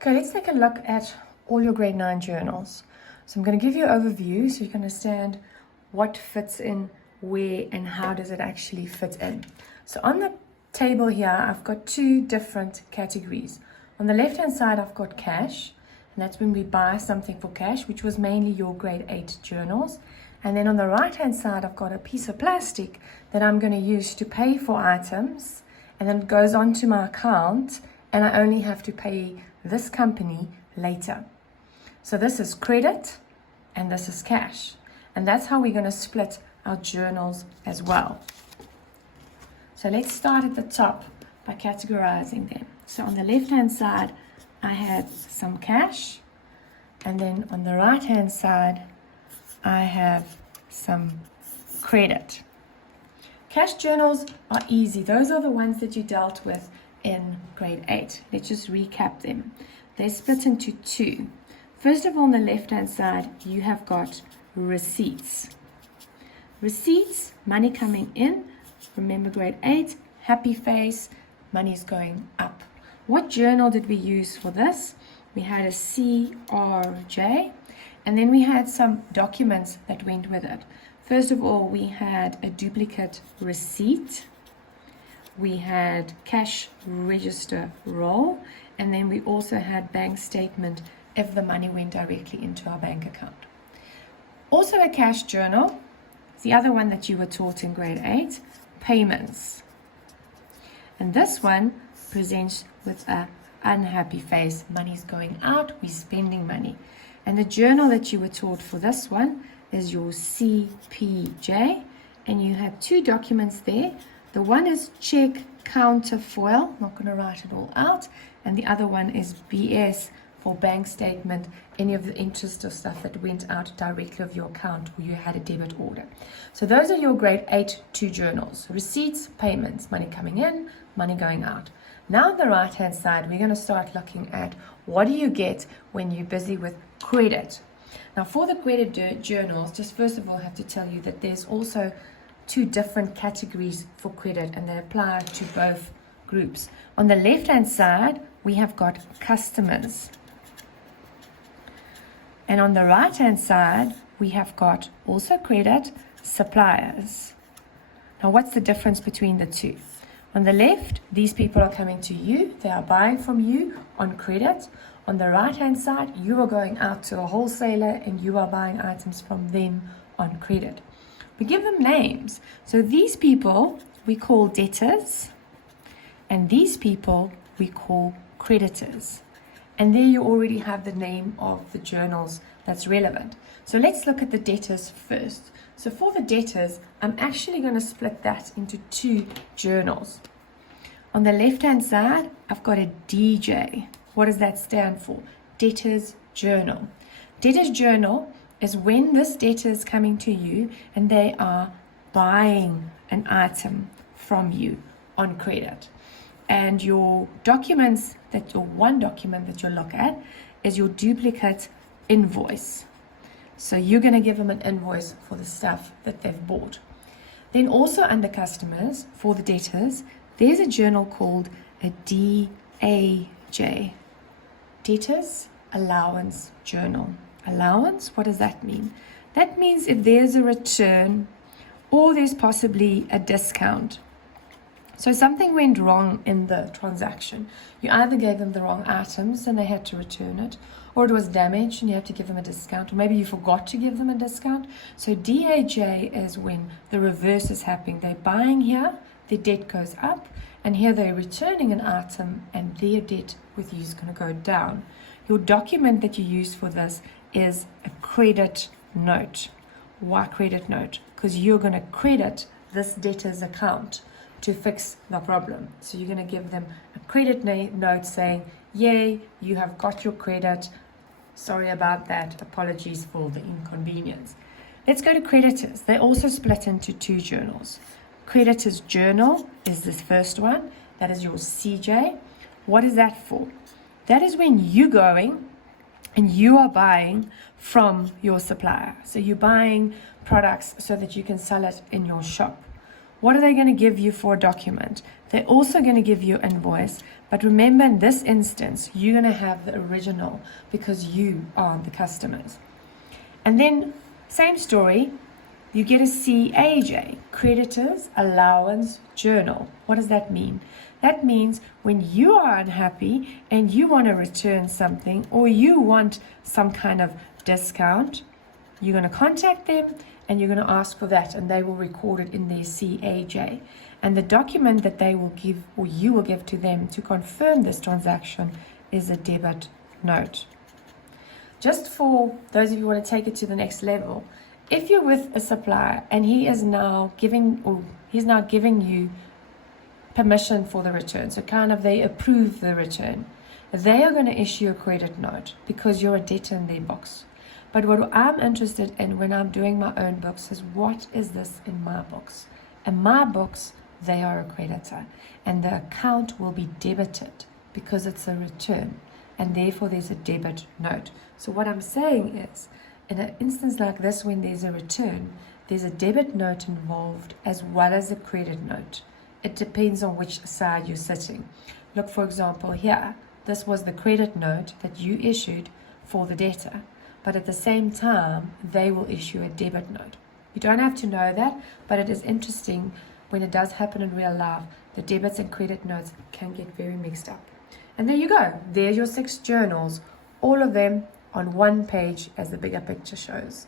Okay, let's take a look at all your grade 9 journals. So I'm going to give you an overview so you can understand what fits in where and how does it actually fit in. So on the table here, I've got two different categories. On the left hand side, I've got cash, and that's when we buy something for cash, which was mainly your grade 8 journals. And then on the right hand side, I've got a piece of plastic that I'm going to use to pay for items, and then it goes onto my account, and I only have to pay this company later. So this is credit and this is cash. And that's how we're going to split our journals as well. So let's start at the top by categorizing them. So on the left hand side, I have some cash. And then on the right hand side, I have some credit. Cash journals are easy. Those are the ones that you dealt with in grade 8. Let's just recap them. They're split into two. First of all, on the left hand side, you have got receipts. Receipts, money coming in. Remember grade 8, happy face, money's going up. What journal did we use for this? We had a CRJ, and then we had some documents that went with it. First of all, we had a duplicate receipt. We had cash register roll, and then we also had bank statement if the money went directly into our bank account. Also a cash journal, the other one that you were taught in grade 8, payments. And this one presents with a unhappy face, money's going out, we're spending money. And the journal that you were taught for this one is your CPJ, and you have two documents there. The one is check counterfoil, not going to write it all out, and the other one is BS for bank statement, any of the interest or stuff that went out directly of your account or you had a debit order. So those are your grade 8 2 journals: receipts, payments, money coming in, money going out. Now on the right hand side, we're going to start looking at what do you get when you're busy with credit. Now for the credit journals, just first of all I have to tell you that there's also two different categories for credit, and they apply to both groups. On the left hand side, we have got customers. And on the right hand side, we have got also credit, suppliers. Now what's the difference between the two? On the left, these people are coming to you, they are buying from you on credit. On the right hand side, you are going out to a wholesaler and you are buying items from them on credit. We give them names. So these people we call debtors, and these people we call creditors. And there you already have the name of the journals that's relevant. So let's look at the debtors first. So for the debtors, I'm actually going to split that into two journals. On the left hand side, I've got a DJ. What does that stand for? Debtors Journal. Debtors Journal is when this debtor is coming to you and they are buying an item from you on credit. And your documents, your one document that you'll look at is your duplicate invoice. So you're going to give them an invoice for the stuff that they've bought. Then also under customers, for the debtors, there's a journal called a DAJ. Debtors Allowance Journal. Allowance, what does that mean? That means if there's a return or there's possibly a discount. So something went wrong in the transaction. You either gave them the wrong items and they had to return it, or it was damaged and you have to give them a discount, or maybe you forgot to give them a discount. So DAJ is when the reverse is happening. They're buying here, their debt goes up, and here they're returning an item and their debt with you is going to go down. Your document that you use for this is a credit note. Why credit note? Because you're going to credit this debtor's account to fix the problem. So you're going to give them a credit note saying, yay, you have got your credit. Sorry about that. Apologies for the inconvenience. Let's go to creditors. They also split into two journals. Creditors Journal is this first one. That is your CJ. What is that for? That is when you're going and you are buying from your supplier. So you're buying products so that you can sell it in your shop. What are they going to give you for a document? They're also going to give you an invoice, But remember, in this instance, you're going to have the original because you are the customers. And then, same story, you get a CAJ, Creditors Allowance Journal. What does that mean? That means when you are unhappy and you want to return something or you want some kind of discount, you're going to contact them and you're going to ask for that, and they will record it in their CAJ. And the document that they will give, or you will give to them to confirm this transaction, is a debit note. Just for those of you who want to take it to the next level, if you're with a supplier and he's now giving you permission for the return, so kind of they approve the return, they are going to issue a credit note because you're a debtor in their books. But what I'm interested in when I'm doing my own books is, what is this in my books? In my books, they are a creditor, and the account will be debited because it's a return, and therefore there's a debit note. So what I'm saying is, in an instance like this, when there's a return, there's a debit note involved as well as a credit note. It depends on which side you're sitting. Look, for example, here, this was the credit note that you issued for the debtor, but at the same time, they will issue a debit note. You don't have to know that, but it is interesting when it does happen in real life. The debits and credit notes can get very mixed up. And there you go. There's your 6 journals, all of them on one page, as the bigger picture shows.